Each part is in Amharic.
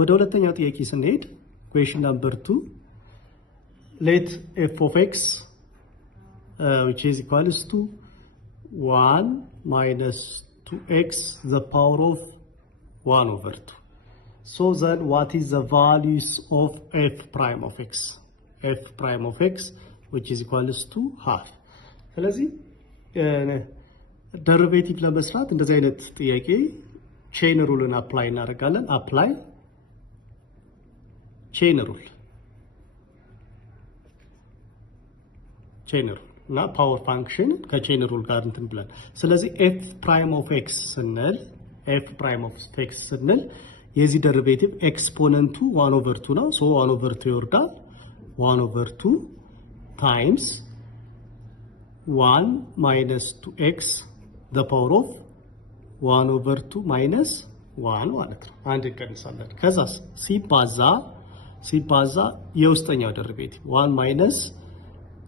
ወደ ሁለተኛው ጥያቄ ስንሄድ question number 2 let f of x which is equals to 1 minus 2x the power of 1 over 2. So then what is the values of f prime of x? F prime of x which is equals to half. ስለዚህ ደሪቬቲቭ ለመስራት እንደዚህ አይነት ጥያቄ ቼን ሩልን አፕላይ እናደርጋለን። አፕላይ ቼን ሩል እና ፓወር ፋንክሽን ከቼን ሩል ጋር እንትን ብለን ስለዚህ ኤፍ ፕራይም ኦፍ ኤክስ ስንል የዚህ ደሪቬቲቭ ኤክስፖነንቱ 1 ኦቨር 2 ነው። ሶ 1 ኦቨር 2 ይወርዳል። 1 ኦቨር 2 ታይምስ 1 ማይነስ 2x the power of 1 over 2 minus 1 ማለት ነው። አንድ እንቀንሳለን። ከዛስ ሲባዛ የውስጠኛው ደሪቬቲቭ 1 minus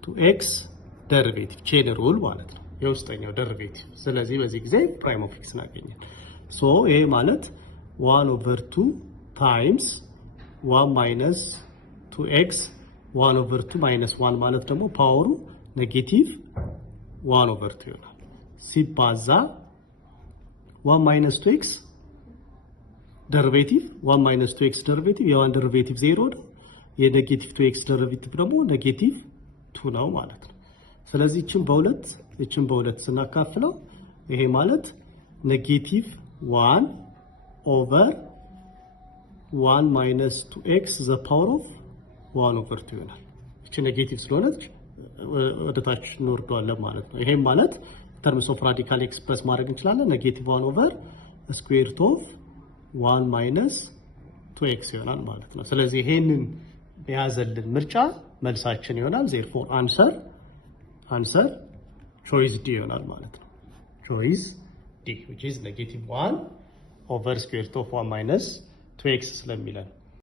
2x ደሪቬቲቭ ቼን ሩል ማለት ነው። የውስጠኛው ደሪቬቲቭ ስለዚህ በዚህ ጊዜ ፕራይም ኦፍ ኤክስ እናገኛለን። ሶ ይሄ ማለት 1 over 2 times 1 minus 2x 1 over 2 minus 1 ማለት ደግሞ ፓወሩ ኔጌቲቭ 1 over 2 ይሆናል። ሲባዛ 1 minus 2x ደሪቬቲቭ 1 minus 2x ደሪቬቲቭ የ1 ደሪቬቲቭ 0 ነው። የኔጌቲቭ 2x ደሪቬቲቭ ደግሞ ኔጌቲቭ 2 ነው ማለት ነው። ስለዚህ እችን በሁለት ስናካፍለው ይሄ ማለት ኔጌቲቭ 1 over 1 minus 2x the power of 1 over 2 ይሆናል። እቺ ኔጌቲቭ ስለሆነች ወደ ታች እንወርደዋለን ማለት ነው። ይሄም ማለት terms of radical express ማድረግ እንችላለን። ኔጌቲቭ 1 over square root of 1 minus 2x ይሆናል ማለት ነው። ስለዚህ ይሄንን የያዘልን ምርጫ መልሳችን ይሆናል። therefore answer choice D ይሆናል ማለት ነው። choice D which is negative 1 over square root of 1 minus 2x ስለሚለን